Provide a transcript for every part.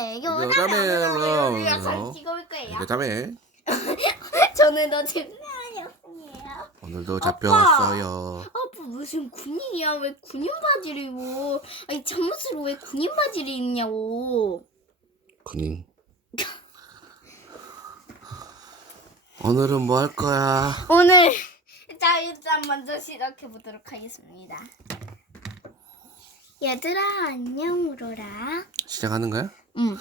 애교 애교 다메로 다메로. 찍어볼 거예요. 이거 다음에 저는 너 아니었어요. 오늘도 잡혀왔어요. 아빠 무슨 군인이야? 왜 군인 바지를 입어? 아니 잠옷으로 왜 군인 바지를 입냐고. 군인. 오늘은 뭐 할 거야? 오늘 자 일단 먼저 시작해 보도록 하겠습니다. 얘들아 안녕 울어라. 시작하는 거야? 응.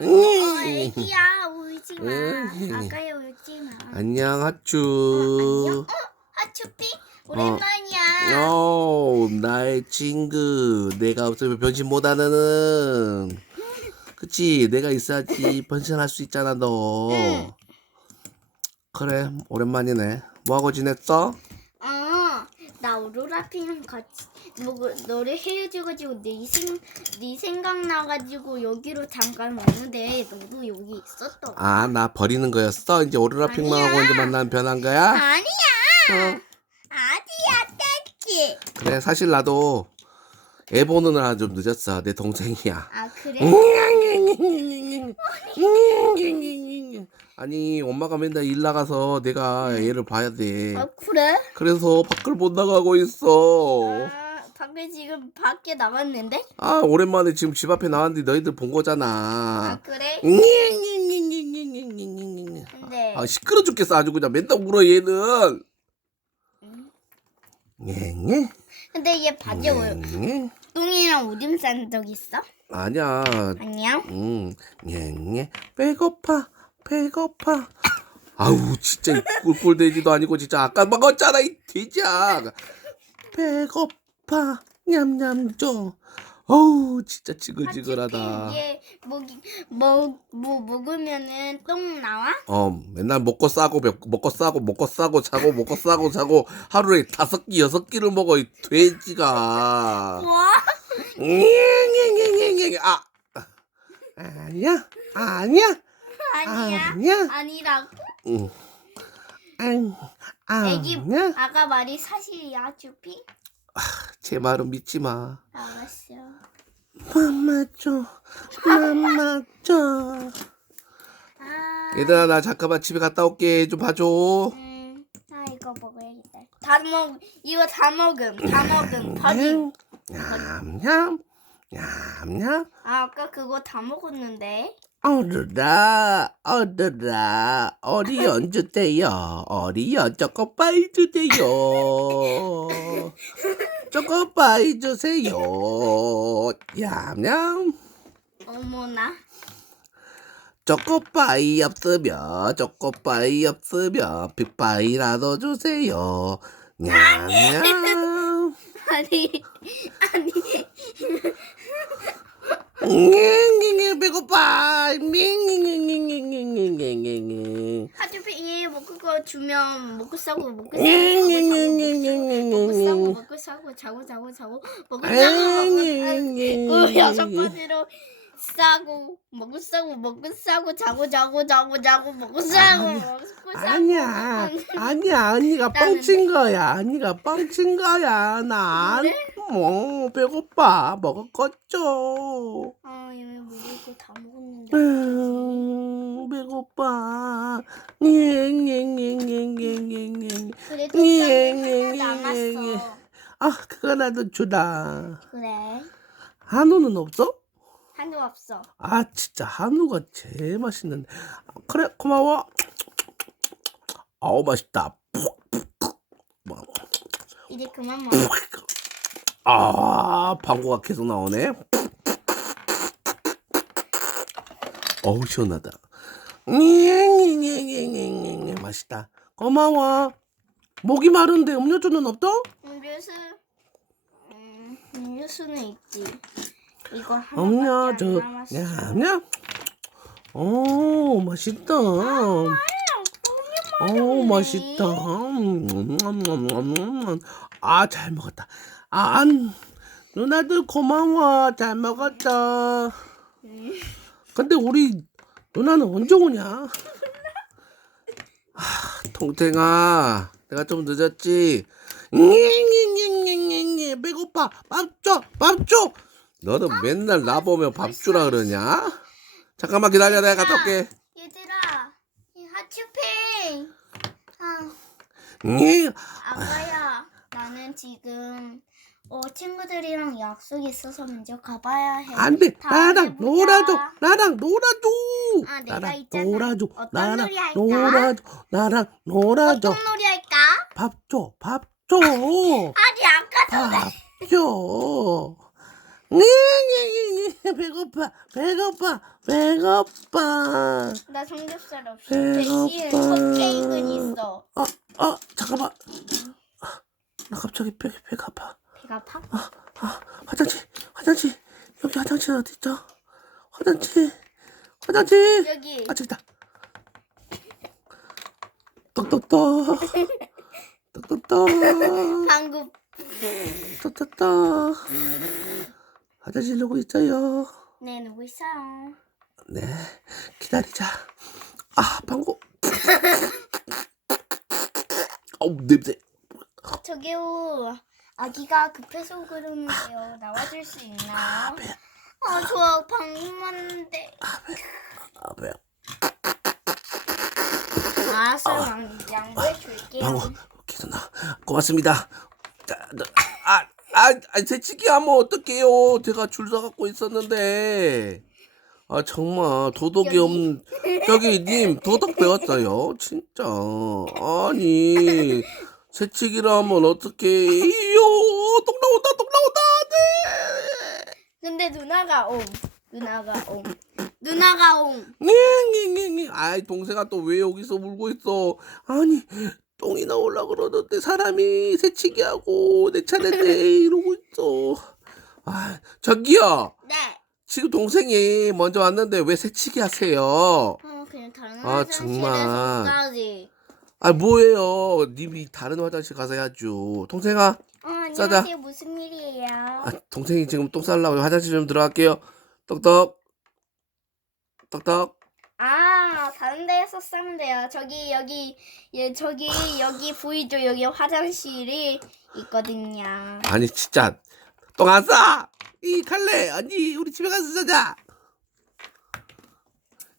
어, 음. 애기야 울지 마. 응. 아까야 울지 마. 안녕 안녕. 하추. 어 하츄피 오랜만이야. 어, 나의 친구. 내가 없으면 변신 못하는. 그치? 내가 있어야지 변신할 수 있잖아 너. 응. 그래 오랜만이네. 뭐하고 지냈어? 어, 나 오로라피랑 같이 뭐 그, 너를 헤어져가지고 네, 생, 네 생각 나가지고 여기로 잠깐 왔는데 너도 여기 있었어. 아나 버리는 거였어? 이제 오로라핑만 하고. 이제 만나면 변한 거야? 아니야. 어. 아니야, 떼기. 그래 사실 나도 애 보느라 좀 늦었어 내 동생이야 아 그래? 아니 엄마가 맨날 일 나가서 내가 애를 봐야 돼 아 그래? 그래서 밖을 못 나가고 있어 아 밖에 지금 밖에 나왔는데? 아 오랜만에 지금 집 앞에 나왔는데 너희들 본아 거잖아 그래? 근데 아 시끄러 죽겠어 아주 그냥 맨날 울어 얘는 음. 녜녜 근데 얘 바지 왜 녜녜 똥이랑 오줌 싼 적 있어? 아니야 아니야? 응, 녜녜 배고파, 배고파. 아우, 진짜 꿀꿀돼지도 아니고 진짜 아까 먹었잖아 이 돼지야. 배고파, 냠냠 좀. 어우, 진짜 지글지글하다. 뭐뭐 먹으면은 똥 나와? 어, 맨날 먹고 싸고 먹- 먹고 싸고 먹고 싸고 자고 먹고 싸고 자고 하루에 다섯 끼 여섯 끼를 먹어 이 돼지가. 뭐? 아, 아니야, 아니야, 아니야. 아니야. 아니라고? 응. 안, 아니야. 애기 아까 말이 사실이야, 주피? 제 말은 믿지 마. 알았어. 맘마 줘, 맘마 줘. 아, 얘들아 나 잠깐만 집에 갔다 올게. 좀 봐줘. 음, 아 이거 먹어야겠다. 다 먹, 이거 다 먹음, 다 먹음. 버림. 냠냠, 냠냠. 아 아까 그거 다 먹었는데. 어르라, 어르라, 어리언 주세요. 어리언 초코파이 주세요. 초코파이 주세요. 냠냠. 어머나. 초코파이 없으면 초코파이 없으면 빅파이라도 주세요. 냠냠. 아니, 아니. 잉잉잉 배고파. 잉잉잉잉잉잉잉잉잉. 하주피 먹을 거 주면 먹고 싸고 먹고 싸고 먹고 싸고 먹고 싸고 자고 자고 자고 먹고 싸고 먹고 여섯 번으로 싸고 먹고 싸고 먹고 싸고 자고 자고 자고 자고 먹고 싸고 먹고 싸고 아니야, 아니야, 언니가 뻥친 거야. 언니가 뻥친 거야. 난, 뭐, 배고파. 먹을 거죠. 아 이미 먹을 거 다 먹었는데 음, 배고파. 녜녜녜녜녜녜. 그래도 예, 쌈 예, 하나 예, 예. 남았어 아, 그거라도 주라. 그래 한우는 없어? 한도 없어 아, 진짜 한우가 제일 맛있는데. 그래, 고마워. 아우, 맛있다. 뭐, 이제 그만 먹어 아, 방구가 계속 나오네. 어우, 시원하다. 잉잉잉잉잉잉 맛있다. 고마워. 목이 마른데 음료수는 없어? 음료수 음 음료수는 있지 이거 하나밖에 음료수. 안 남았어 냠냠. 오, 맛있다. 오, 맛있다. 음, 아, 잘 먹었다. 아, 안, 누나들 고마워. 잘 먹었다. 근데 우리 누나는 언제 오냐? 아, 통탱아, 내가 좀 늦었지. 잉잉잉잉잉잉 배고파. 밥 줘, 밥 줘. 너는 맨날 나 보면 밥 주라 그러냐? 잠깐만 기다려 내가 갔다 올게. 얘들아, 이 하츄핑. 아, 응? 아가야, 나는 지금 어 친구들이랑 약속 있어서 먼저 가봐야 해. 안 돼 다음에 나랑 보자. 놀아줘 나랑 놀아줘 아, 내가 나랑 있잖아. 놀아줘 어떤 나랑 놀이 할까? 놀아줘 나랑 놀아줘 어떤 놀이 할까? 밥 줘 밥 줘 아니 아까 전에 밥줘 네, 배고파 배고파 배고파 나 삼겹살 없이 배고파. 컵케이크는 있어. 어, 어, 잠깐만. 나 갑자기 배, 배가 아파. 배가 아파? 아, 화장실, 화장실. 여기 화장실 어디 있죠? 화장실, 화장실. 여기 아, 저기다. 똑똑똑. 똑똑똑. 방금 똑똑똑. 화장실 누구 있어요? 네 누구 있어요? 네, 기다리자. 아, 방구. 어우, 냄새. 저기요 아기가 급해서 그러는데요 나와줄 수 있나요? 아, 배, 아 좋아 방금 왔는데 아, 배. 알았어 양 양보해 줄게요 방구 기도나 고맙습니다. 자, 너, 아, 아, 아, 새치기 하면 어떡해요? 제가 줄 서갖고 있었는데. 아, 정말 도덕이. 없는 저기 님 도덕 배웠어요? 진짜. 아니 새치기를 하면 어떡해요? 똥 나온다, 똥 나온다. 네. 근데 누나가 옴 누나가 옴 누나가 옴 네, 아이 동생아 또 왜 여기서 울고 있어? 아니 똥이 나올라 그러는데 사람이 새치기 하고 내 차례인데 이러고 있어. 아 저기요 네. 지금 동생이 먼저 왔는데 왜 새치기 하세요? 어 그냥 다른 아, 화장실에서 정말. 아 뭐예요? 님이 다른 화장실 가서 해야죠. 동생아, 어 싸자. 안녕하세요 무슨 일이에요? 아, 동생이 지금 똥 싸려고 화장실 좀 들어갈게요. 떡떡, 떡떡. 아 다른 데에서 싸면 돼요 저기 여기 예 저기 여기 보이죠 여기 화장실이 있거든요 아니 진짜 똥안 싸. 이 갈래. 아니 우리 집에 가서 자자.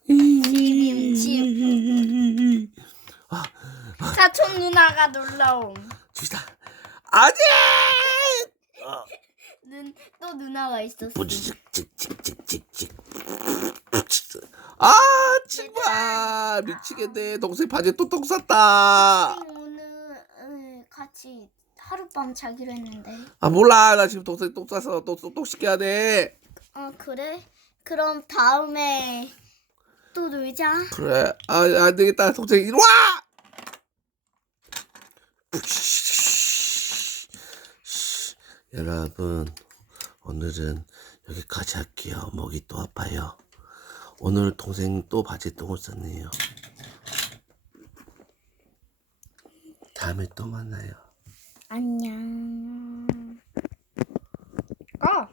집임, 사촌 누나가 놀러옴 집이다. 아니. 어, 눈, 또 누나가 있었어 부지직 직직직직직. 아 정말 미치겠네. 동생 바지 또 똥 쌌다. 선생님 오늘 음, 같이 하룻밤 자기로 했는데 아 몰라. 나 지금 동생 똥 싸서 또똥 씻겨야 돼. 어 그래? 그럼 다음에 또 놀자 그래. 아, 안 되겠다. 동생 이리 와! 여러분, 오늘은 여기까지 할게요. 목이 또 아파요. 오늘 동생 또 바지 똥을 쌌네요. 다음에 또 만나요. 안녕 아